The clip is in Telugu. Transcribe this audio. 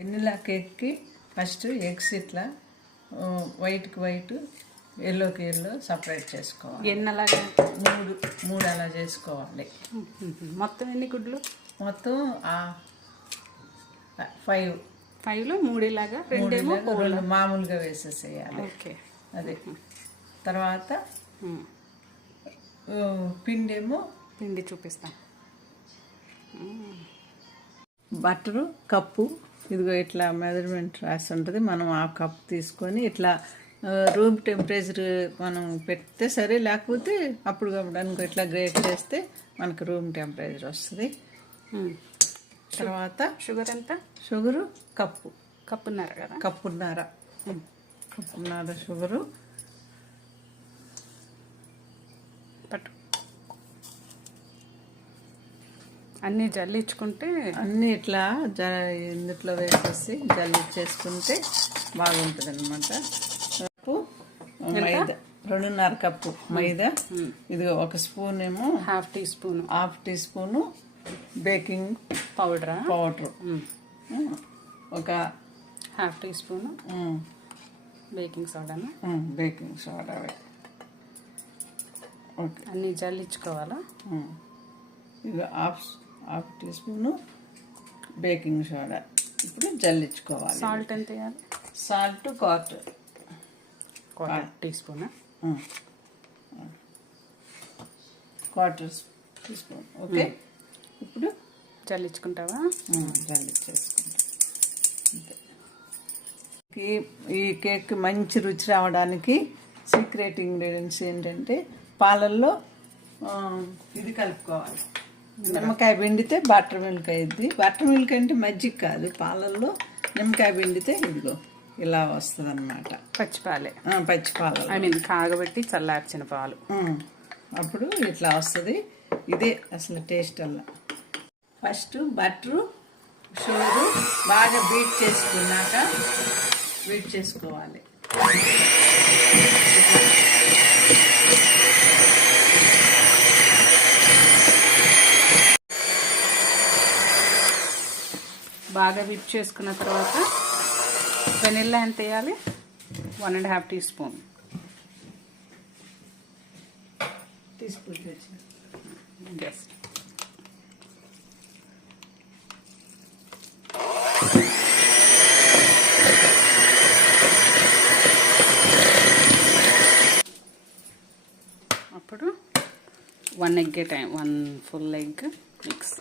వెనిలా కేక్కి ఫస్ట్ ఎగ్స్ ఇట్లా వైట్కి వైట్ ఎల్లోకి ఎల్లో సపరేట్ చేసుకోవాలి. ఎన్నలాగా? మూడు మూడు అలా చేసుకోవాలి. మొత్తం ఎన్ని గుడ్లు? మొత్తం ఫైవ్. ఫైవ్లో మూడేలాగా రెండేమో మామూలుగా వేసేసేయాలి. ఓకే. అదే. తర్వాత పిండేమో పిండి చూపిస్తాం. బట్టరు కప్పు ఇదిగో ఇట్లా మెజర్మెంట్ రాసి ఉంటుంది మనం ఆ కప్ తీసుకొని ఇట్లా రూమ్ టెంపరేచర్ మనం పెడితే సరే లేకపోతే అప్పుడు అనుకో ఇట్లా గ్రేట్ చేస్తే మనకు రూమ్ టెంపరేచర్ వస్తుంది. తర్వాత షుగర్ ఎంత? Sugar cup. కప్పున్నర కదా? కప్పున్నర. కప్పున్నర షుగరు. పట్టు. అన్నీ జల్లించుకుంటే అన్నీ ఇట్లా జ ఇందుట్లో వేసేసి జల్లిచ్చేసుకుంటే బాగుంటుంది అనమాట కప్పు మైదా రెండున్నర కప్పు మైదా. ఇది ఒక స్పూన్ ఏమో half teaspoon. Half teaspoon baking పౌడరా? Powder. ఒక హాఫ్ టీ స్పూన్. బేకింగ్ సోడాను? ఉమ్, బేకింగ్ సోడా అన్నీ జల్లించుకోవాలా. ఇది half half teaspoon baking soda. ఇప్పుడు జల్లించుకోవాలి. సాల్ట్ ఎంత వేయాలి? Salt quarter quarter teaspoon? Quarter teaspoon. Okay? ఇప్పుడు? జల్లించుకుంటావా? జల్లించేసుకుంటాం. ఈ- ఈ కేక్ మంచి రుచి రావడానికి సీక్రెట్ ఇంగ్రీడియంట్స్ ఏంటంటే పాలల్లో ఇది కలుపుకోవాలి. నిమ్మకాయ పిండితే బటర్ మిల్క్ అయింది బటర్ మిల్క్ అంటే మజ్జిగ కాదు పాలల్లో నిమ్మకాయ పిండితే ఇదిగో ఇలా వస్తుంది అనమాట పచ్చిపాలే. పచ్చి పాలలు ఐ మీన్ కాగబెట్టి చల్లార్చిన పాలు. అప్పుడు ఇట్లా వస్తుంది. ఇదే అసలు టేస్ట్ అలా ఫస్ట్ బటరు షుగరు బాగా బీట్ చేసుకున్నాక బీట్ చేసుకోవాలి. బాగా విప్ చేసుకున్న తర్వాత వెనిల్లా ఎంత వేయాలి? One and half teaspoon just అప్పుడు one egg time one full egg mix